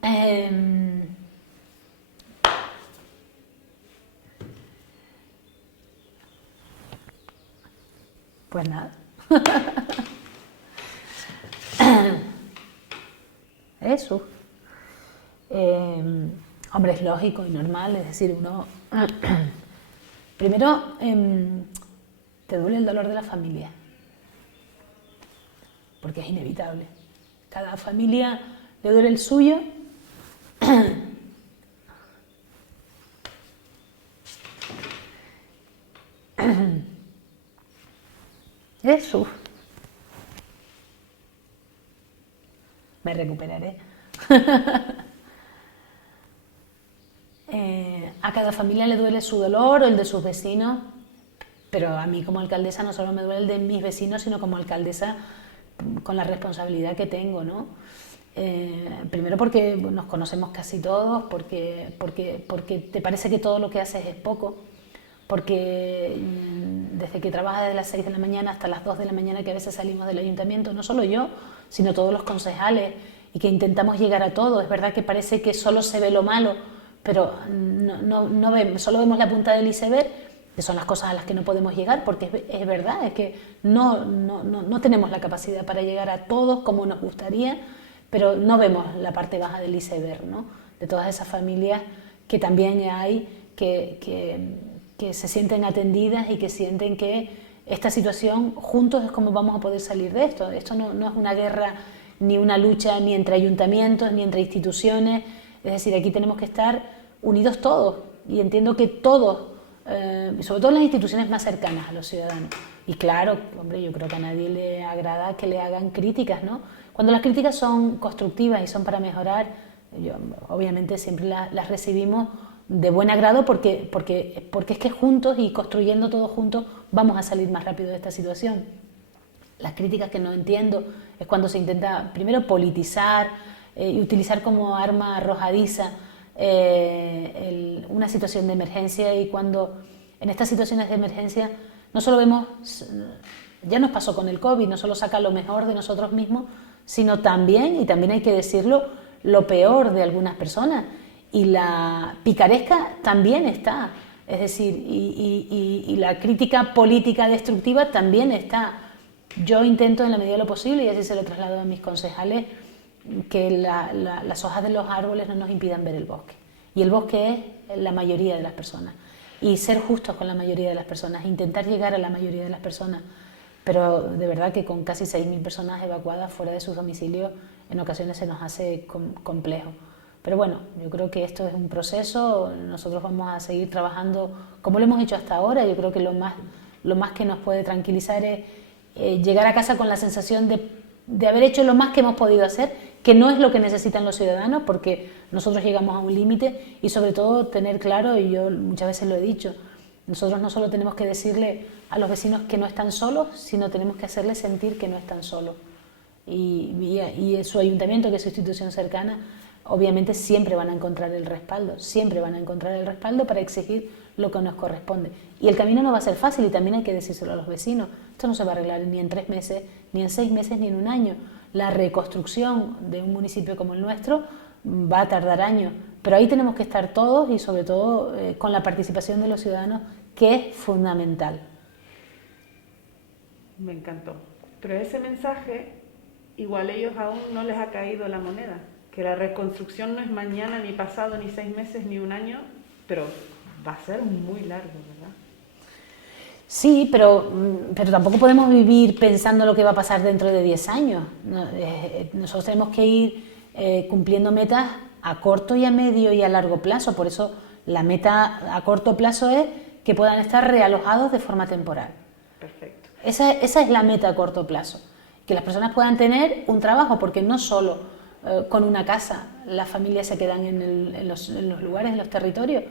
Pues nada. Eso. Hombre, es lógico y normal, es decir, uno... Primero, te duele el dolor de la familia, porque es inevitable. Cada familia le duele el suyo. Eso. Me recuperaré. A cada familia le duele su dolor o el de sus vecinos, pero a mí como alcaldesa no solo me duele el de mis vecinos, sino como alcaldesa con la responsabilidad que tengo, ¿no? Primero porque nos conocemos casi todos, porque te parece que todo lo que haces es poco, porque desde que trabajas desde las 6 de la mañana hasta las 2 de la mañana, que a veces salimos del ayuntamiento, no solo yo, sino todos los concejales, y que intentamos llegar a todo. Es verdad que parece que solo se ve lo malo, pero no vemos, solo vemos la punta del iceberg, que son las cosas a las que no podemos llegar, porque es verdad, es que no tenemos la capacidad para llegar a todos como nos gustaría, pero no vemos la parte baja del iceberg, ¿no? De todas esas familias que también hay, que se sienten atendidas y que sienten que esta situación juntos es como vamos a poder salir de esto. Esto no es una guerra ni una lucha ni entre ayuntamientos ni entre instituciones, es decir, aquí tenemos que estar unidos todos, y entiendo que todos, sobre todo las instituciones más cercanas a los ciudadanos. Y claro, hombre, yo creo que a nadie le agrada que le hagan críticas, ¿no? Cuando las críticas son constructivas y son para mejorar, obviamente siempre las recibimos de buen agrado, porque es que juntos y construyendo todos juntos vamos a salir más rápido de esta situación. Las críticas que no entiendo es cuando se intenta primero politizar y utilizar como arma arrojadiza una situación de emergencia, y cuando en estas situaciones de emergencia no solo vemos, ya nos pasó con el COVID, no solo saca lo mejor de nosotros mismos, sino también, y también hay que decirlo, lo peor de algunas personas. Y la picaresca también está, es decir, y la crítica política destructiva también está. Yo intento en la medida de lo posible, y así se lo traslado a mis concejales, que las hojas de los árboles no nos impidan ver el bosque. y el bosque es la mayoría de las personas. Y ser justos con la mayoría de las personas, intentar llegar a la mayoría de las personas. Pero de verdad que con casi 6.000 personas evacuadas fuera de sus domicilios, en ocasiones se nos hace complejo. Pero bueno, yo creo que esto es un proceso, nosotros vamos a seguir trabajando como lo hemos hecho hasta ahora. Yo creo que lo más que nos puede tranquilizar es llegar a casa con la sensación de haber hecho lo más que hemos podido hacer, que no es lo que necesitan los ciudadanos, porque nosotros llegamos a un límite, y sobre todo tener claro, y yo muchas veces lo he dicho, nosotros no solo tenemos que decirle a los vecinos que no están solos, sino tenemos que hacerles sentir que no están solos. Y su ayuntamiento, que es su institución cercana, obviamente siempre van a encontrar el respaldo, para exigir lo que nos corresponde. Y el camino no va a ser fácil, y también hay que decírselo a los vecinos. Esto no se va a arreglar ni en 3 meses, ni en 6 meses, ni en un año. La reconstrucción de un municipio como el nuestro va a tardar años, pero ahí tenemos que estar todos, y sobre todo con la participación de los ciudadanos, que es fundamental. Me encantó. Pero ese mensaje, igual ellos aún no les ha caído la moneda, que la reconstrucción no es mañana, ni pasado, ni 6 meses, ni un año, pero va a ser muy largo, ¿verdad? Sí, pero tampoco podemos vivir pensando lo que va a pasar dentro de 10 años. Nosotros tenemos que ir cumpliendo metas a corto y a medio y a largo plazo. Por eso la meta a corto plazo es que puedan estar realojados de forma temporal. Perfecto. Esa es la meta a corto plazo. Que las personas puedan tener un trabajo, porque no solo con una casa las familias se quedan en los lugares, en los territorios.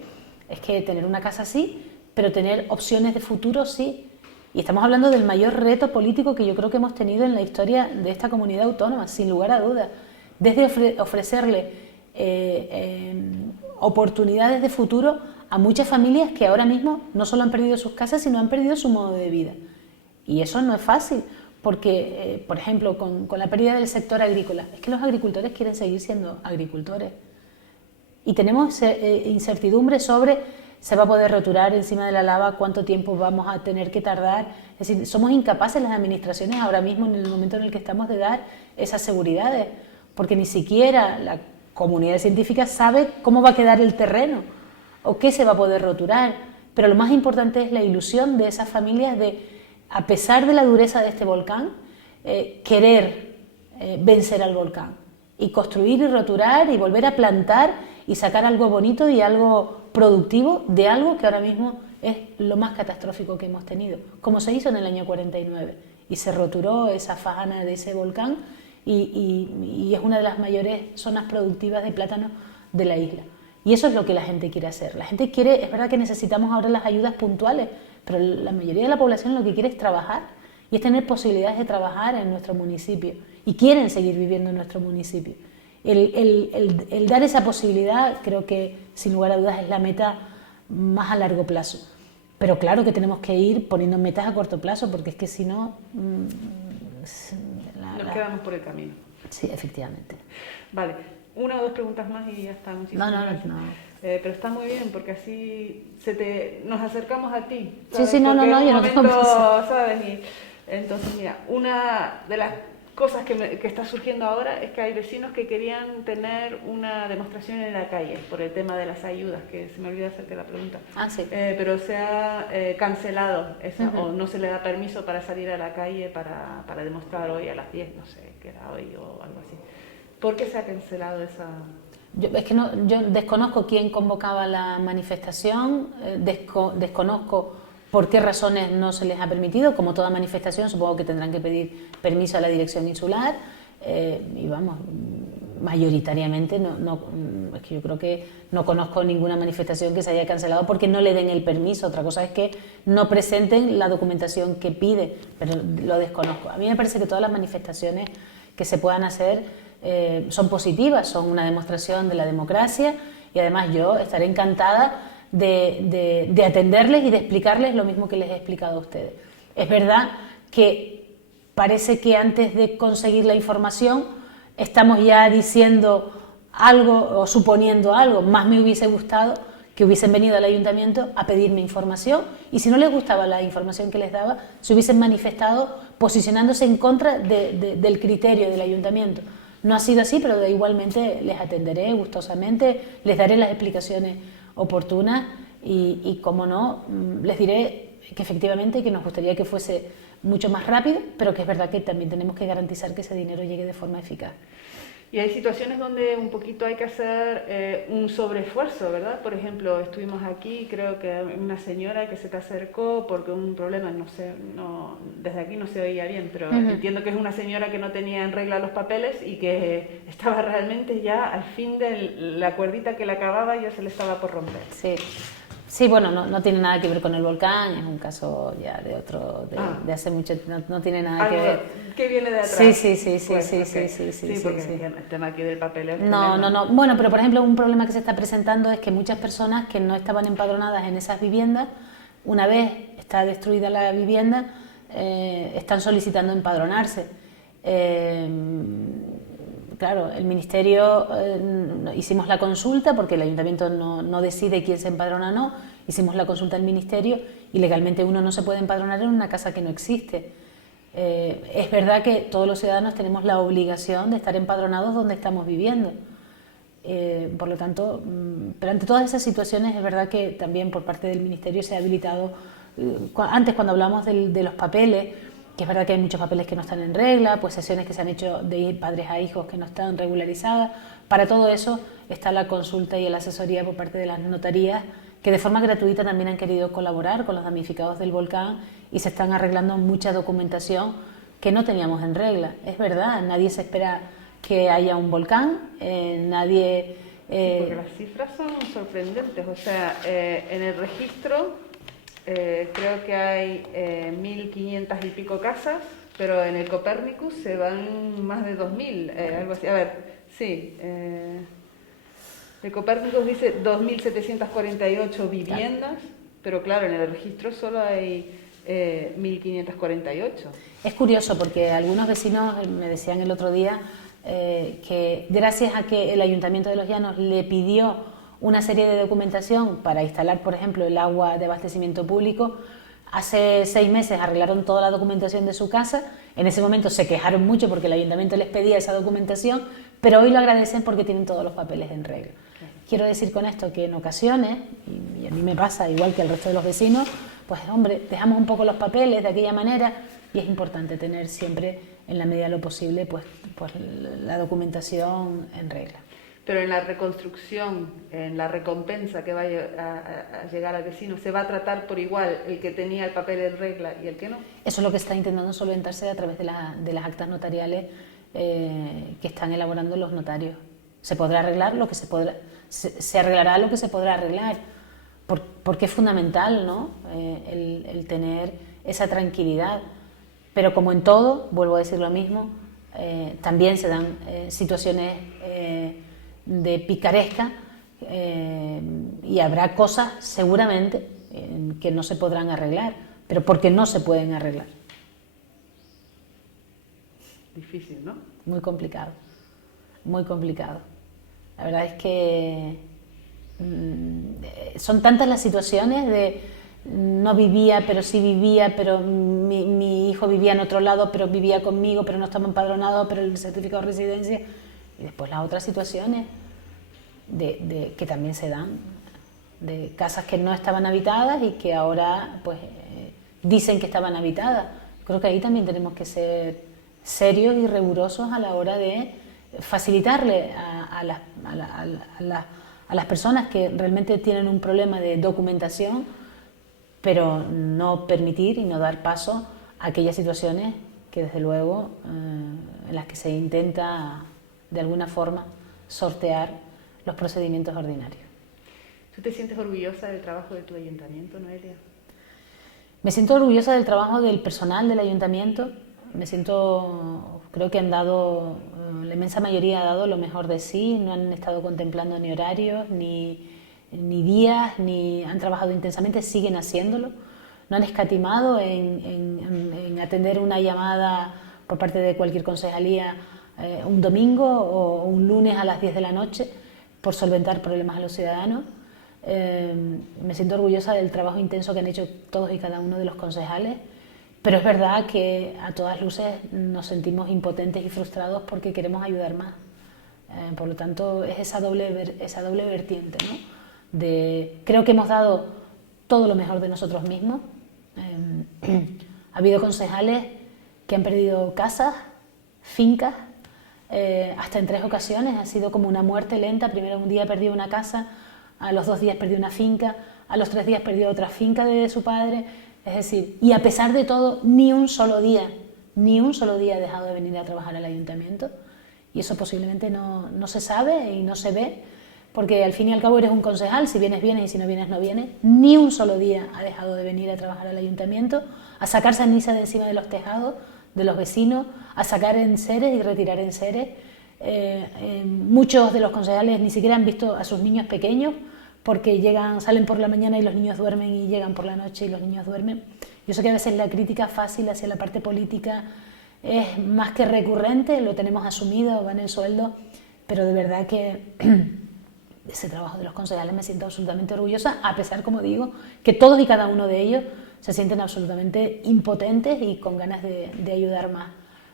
Es que tener una casa sí, pero tener opciones de futuro sí. Y estamos hablando del mayor reto político que yo creo que hemos tenido en la historia de esta comunidad autónoma, sin lugar a dudas. Desde ofrecerle oportunidades de futuro a muchas familias que ahora mismo no solo han perdido sus casas, sino han perdido su modo de vida. Y eso no es fácil, porque, por ejemplo, con la pérdida del sector agrícola, es que los agricultores quieren seguir siendo agricultores. Y tenemos incertidumbre sobre se va a poder roturar encima de la lava, cuánto tiempo vamos a tener que tardar. Es decir, somos incapaces las administraciones ahora mismo, en el momento en el que estamos, de dar esas seguridades, porque ni siquiera la comunidad científica sabe cómo va a quedar el terreno o qué se va a poder roturar. Pero lo más importante es la ilusión de esas familias de, a pesar de la dureza de este volcán, querer vencer al volcán y construir y roturar y volver a plantar y sacar algo bonito y algo productivo de algo que ahora mismo es lo más catastrófico que hemos tenido, como se hizo en el año 49, y se roturó esa fajana de ese volcán y es una de las mayores zonas productivas de plátano de la isla. Y eso es lo que la gente quiere hacer. La gente quiere, es verdad que necesitamos ahora las ayudas puntuales, pero la mayoría de la población lo que quiere es trabajar, y es tener posibilidades de trabajar en nuestro municipio, y quieren seguir viviendo en nuestro municipio. El dar esa posibilidad, creo que sin lugar a dudas es la meta más a largo plazo. Pero claro que tenemos que ir poniendo metas a corto plazo, porque es que si no... nos quedamos por el camino. Sí, efectivamente. Vale, 1 o 2 preguntas más y ya está. No. Pero está muy bien, porque así nos acercamos a ti, ¿sabes? Sí, no, yo no tengo pensado. ¿Sabes? Y entonces, mira, una de las cosas que está surgiendo ahora es que hay vecinos que querían tener una demostración en la calle por el tema de las ayudas, que se me olvidó hacerte la pregunta. Sí. Pero se ha cancelado eso, o no se le da permiso para salir a la calle para demostrar hoy a las 10, no sé qué era hoy o algo así. ¿Por qué se ha cancelado esa...? Yo desconozco quién convocaba la manifestación, desconozco por qué razones no se les ha permitido. Como toda manifestación, supongo que tendrán que pedir permiso a la dirección insular, y vamos, mayoritariamente es que yo creo que no conozco ninguna manifestación que se haya cancelado porque no le den el permiso. Otra cosa es que no presenten la documentación que pide, pero lo desconozco. A mí me parece que todas las manifestaciones que se puedan hacer son positivas, son una demostración de la democracia, y además yo estaré encantada de atenderles y de explicarles lo mismo que les he explicado a ustedes. Es verdad que parece que antes de conseguir la información estamos ya diciendo algo o suponiendo algo. Más me hubiese gustado que hubiesen venido al ayuntamiento a pedirme información, y si no les gustaba la información que les daba, se hubiesen manifestado posicionándose en contra del criterio del ayuntamiento. no ha sido así, pero igualmente les atenderé gustosamente, les daré las explicaciones oportunas y como no, les diré que efectivamente que nos gustaría que fuese mucho más rápido, pero que es verdad que también tenemos que garantizar que ese dinero llegue de forma eficaz. Y hay situaciones donde un poquito hay que hacer un sobreesfuerzo, ¿verdad? Por ejemplo, estuvimos aquí, creo que una señora que se te acercó porque un problema, no sé, desde aquí no se oía bien, pero entiendo que es una señora que no tenía en regla los papeles y que estaba realmente ya al fin de la cuerdita que le acababa ya se le estaba por romper. Sí. Sí, bueno, no tiene nada que ver con el volcán, es un caso ya de otro, de hace mucho, no tiene nada que ver. ¿Qué viene de atrás? Sí, Pues, sí, okay. sí, porque sí. el tema aquí del papel es No. Bueno, pero por ejemplo, un problema que se está presentando es que muchas personas que no estaban empadronadas en esas viviendas, una vez está destruida la vivienda, están solicitando empadronarse. Claro, el Ministerio, hicimos la consulta porque el Ayuntamiento no decide quién se empadrona o no, hicimos la consulta al Ministerio y legalmente uno no se puede empadronar en una casa que no existe. Es verdad que todos los ciudadanos tenemos la obligación de estar empadronados donde estamos viviendo. Por lo tanto, pero ante todas esas situaciones es verdad que también por parte del Ministerio se ha habilitado, antes cuando hablamos de los papeles, que es verdad que hay muchos papeles que no están en regla, pues sesiones que se han hecho de padres a hijos que no están regularizadas. Para todo eso está la consulta y la asesoría por parte de las notarías, que de forma gratuita también han querido colaborar con los damnificados del volcán y se están arreglando mucha documentación que no teníamos en regla. Es verdad, nadie se espera que haya un volcán, nadie... porque las cifras son sorprendentes, o sea, en el registro... creo que hay 1.500 y pico casas, pero en el Copérnicus se van más de 2.000, algo así. A ver, sí. El Copérnicus dice 2.748 viviendas, pero claro, en el registro solo hay 1.548. Es curioso porque algunos vecinos me decían el otro día que gracias a que el Ayuntamiento de Los Llanos le pidió una serie de documentación para instalar, por ejemplo, el agua de abastecimiento público. Hace 6 meses arreglaron toda la documentación de su casa, en ese momento se quejaron mucho porque el ayuntamiento les pedía esa documentación, pero hoy lo agradecen porque tienen todos los papeles en regla. Quiero decir con esto que en ocasiones, y a mí me pasa igual que al resto de los vecinos, pues hombre, dejamos un poco los papeles de aquella manera y es importante tener siempre, en la medida de lo posible, pues la documentación en regla. Pero en la reconstrucción, en la recompensa que vaya a llegar al vecino, ¿se va a tratar por igual el que tenía el papel en regla y el que no? Eso es lo que está intentando solventarse a través de las actas notariales que están elaborando los notarios. Se podrá arreglar lo que se podrá, se arreglará lo que se podrá arreglar, porque es fundamental, ¿no? El tener esa tranquilidad. Pero como en todo, vuelvo a decir lo mismo, también se dan situaciones de picaresca y habrá cosas seguramente que no se podrán arreglar, pero porque no se pueden arreglar. Difícil, ¿no? Muy complicado, muy complicado. La verdad es que son tantas las situaciones de no vivía, pero sí vivía, pero mi hijo vivía en otro lado, pero vivía conmigo, pero no estaba empadronado, pero el certificado de residencia. Y después las otras situaciones que también se dan, de casas que no estaban habitadas y que ahora pues dicen que estaban habitadas. Creo que ahí también tenemos que ser serios y rigurosos a la hora de facilitarle a las personas que realmente tienen un problema de documentación, pero no permitir y no dar paso a aquellas situaciones que desde luego en las que se intenta de alguna forma sortear los procedimientos ordinarios. ¿Tú te sientes orgullosa del trabajo de tu ayuntamiento, Noelia? Me siento orgullosa del trabajo del personal del ayuntamiento. Creo que la inmensa mayoría ha dado lo mejor de sí, no han estado contemplando ni horarios, ni días, ni han trabajado intensamente, siguen haciéndolo. No han escatimado en atender una llamada por parte de cualquier concejalía un domingo o un lunes a las 10 de la noche por solventar problemas a los ciudadanos. Me siento orgullosa del trabajo intenso que han hecho todos y cada uno de los concejales Pero es verdad que a todas luces nos sentimos impotentes y frustrados porque queremos ayudar más. Por lo tanto, es esa doble vertiente, ¿no? Creo que hemos dado todo lo mejor de nosotros mismos. Ha habido concejales que han perdido casas, fincas, hasta en 3 ocasiones. Ha sido como una muerte lenta. Primero un día perdió una casa, a los 2 días perdió una finca, a los 3 días perdió otra finca de su padre. Es decir, y a pesar de todo, ni un solo día ha dejado de venir a trabajar al ayuntamiento. Y eso posiblemente no se sabe y no se ve, porque al fin y al cabo eres un concejal, si vienes vienes y si no vienes no vienes. Ni un solo día ha dejado de venir a trabajar al ayuntamiento, a sacar ceniza de encima de los tejados de los vecinos, a sacar enseres y retirar enseres. Muchos de los concejales ni siquiera han visto a sus niños pequeños, porque salen por la mañana y los niños duermen, y llegan por la noche y los niños duermen. Yo sé que a veces la crítica fácil hacia la parte política es más que recurrente, lo tenemos asumido, va en el sueldo, pero de verdad que de ese trabajo de los concejales me siento absolutamente orgullosa, a pesar, como digo, que todos y cada uno de ellos se sienten absolutamente impotentes y con ganas de ayudar más.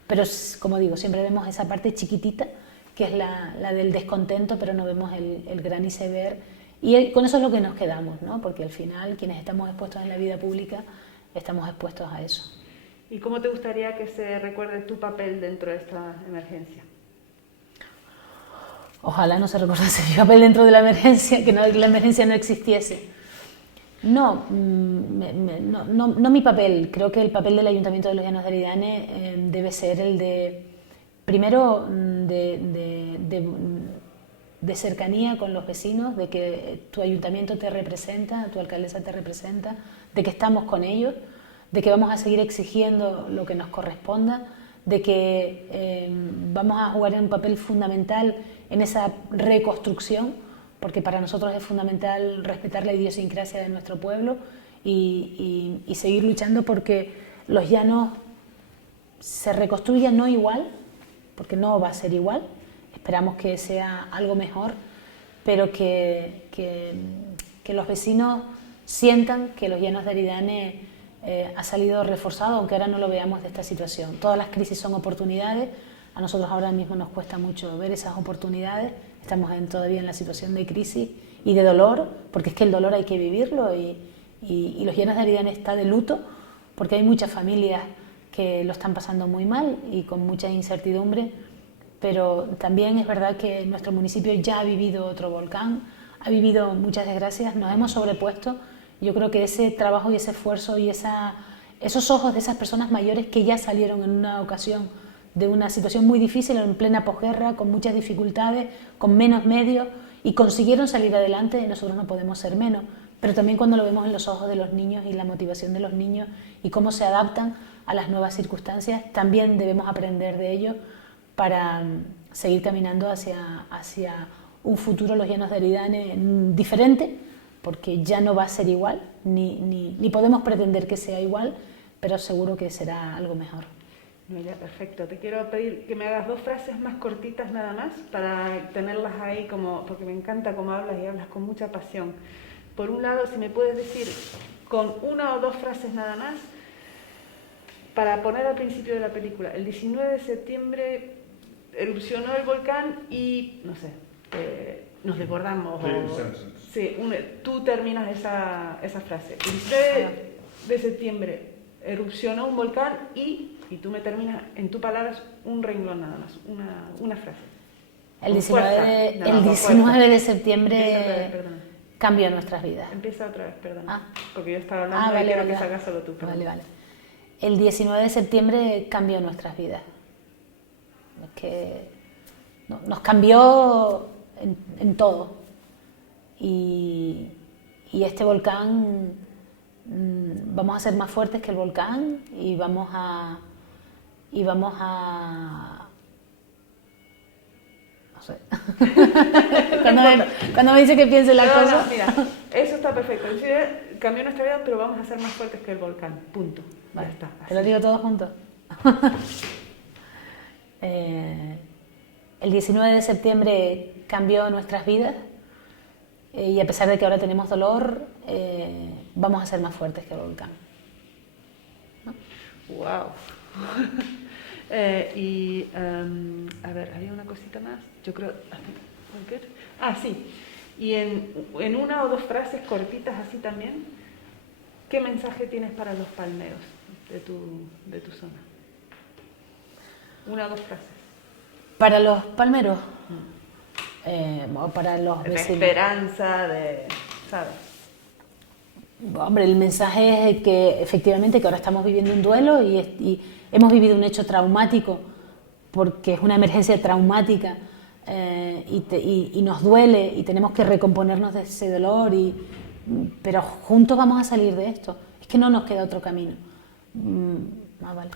Pero, como digo, siempre vemos esa parte chiquitita, que es la del descontento, pero no vemos el gran iceberg. Y con eso es lo que nos quedamos, ¿no? Porque al final, quienes estamos expuestos en la vida pública, estamos expuestos a eso. ¿Y cómo te gustaría que se recuerde tu papel dentro de esta emergencia? Ojalá no se recordase mi papel dentro de la emergencia, que la emergencia no existiese. No mi papel. Creo que el papel del Ayuntamiento de Los Llanos de Aridane debe ser el de, primero, de cercanía con los vecinos, de que tu ayuntamiento te representa, tu alcaldesa te representa, de que estamos con ellos, de que vamos a seguir exigiendo lo que nos corresponda, de que vamos a jugar un papel fundamental en esa reconstrucción, porque para nosotros es fundamental respetar la idiosincrasia de nuestro pueblo y seguir luchando porque Los Llanos se reconstruya, no igual, porque no va a ser igual, esperamos que sea algo mejor, pero que los vecinos sientan que Los Llanos de Aridane ha salido reforzado, aunque ahora no lo veamos de esta situación. Todas las crisis son oportunidades, a nosotros ahora mismo nos cuesta mucho ver esas oportunidades, estamos todavía en la situación de crisis y de dolor, porque es que el dolor hay que vivirlo y Los Llanos de Aridane está de luto, porque hay muchas familias que lo están pasando muy mal y con mucha incertidumbre, pero también es verdad que nuestro municipio ya ha vivido otro volcán, ha vivido muchas desgracias, nos hemos sobrepuesto. Yo creo que ese trabajo y ese esfuerzo y esos ojos de esas personas mayores que ya salieron en una ocasión de una situación muy difícil, en plena posguerra, con muchas dificultades, con menos medios, y consiguieron salir adelante, nosotros no podemos ser menos. Pero también cuando lo vemos en los ojos de los niños y la motivación de los niños y cómo se adaptan a las nuevas circunstancias, también debemos aprender de ellos para seguir caminando hacia un futuro Los Llanos de Aridane diferente, porque ya no va a ser igual, ni podemos pretender que sea igual, pero seguro que será algo mejor. Ya, perfecto. Te quiero pedir que me hagas 2 frases más cortitas nada más, para tenerlas ahí, porque me encanta cómo hablas y hablas con mucha pasión. Por un lado, si me puedes decir con 1 o 2 frases nada más, para poner al principio de la película, el 19 de septiembre erupcionó el volcán y, no sé, nos recordamos. Sí, tú terminas esa frase. El 19 de septiembre erupcionó un volcán y tú me terminas en tus palabras un renglón nada más, una frase. El 19 de septiembre cambió nuestras vidas. Empieza otra vez, perdón. Porque yo estaba hablando y quiero que salgas solo tú. Vale. El 19 de septiembre cambió nuestras vidas. Es que nos cambió en todo. Y este volcán, vamos a ser más fuertes que el volcán y vamos a no sé. cuando me dice que piense la cosa. No, mira, eso está perfecto. Cambió nuestra vida, pero vamos a ser más fuertes que el volcán. Punto. Vale. Ya está. ¿Te lo digo todo junto? El 19 de septiembre cambió nuestras vidas y a pesar de que ahora tenemos dolor, vamos a ser más fuertes que el volcán. ¿No? Wow. A ver, había una cosita más. Yo creo. Sí. Y en una o dos frases cortitas así también, ¿qué mensaje tienes para los palmeros de tu zona? Una o dos frases. Para los palmeros, bueno, para los De vecinos. esperanza, ¿sabes? Hombre, el mensaje es que efectivamente que ahora estamos viviendo un duelo y hemos vivido un hecho traumático, porque es una emergencia traumática, y nos duele y tenemos que recomponernos de ese dolor, pero juntos vamos a salir de esto. Es que no nos queda otro camino. Vale.